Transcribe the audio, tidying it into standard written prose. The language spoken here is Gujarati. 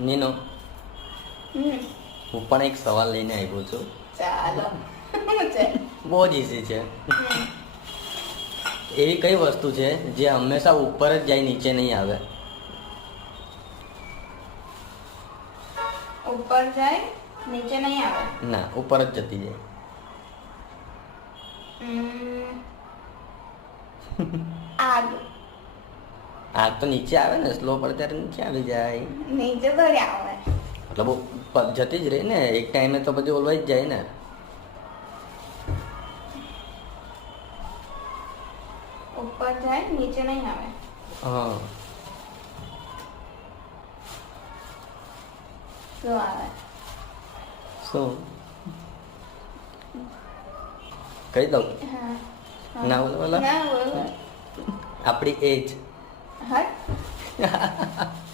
નીનો હમ હું પણ એક સવાલ લઈને આવ્યો છું. ચાલો શું છે? બહુ જ ઈઝી છે. હમ. એવી કઈ વસ્તુ છે જે હંમેશા ઉપર જ જાય નીચે નહીં આવે? ઉપર જાય નીચે નહીં આવે. ના, ઉપર જ જતી જાય. હમ. આગ. આગ તો નીચે આવે ને, સ્લો પર ત્યારે નીચે આવી જાય. નીચે થોડી આવે. મતલબ ઉપર જતી જ રહી ને, એક ટાઈમે તો બધી ઓલવાઈ જ જાય ને. ઉપર જાય નીચે નહીં આવે. હા. શું આવે? શું કહી દઉં? હા. ના બોલો બોલો. ના બોલો. આપણી એજ. હટ.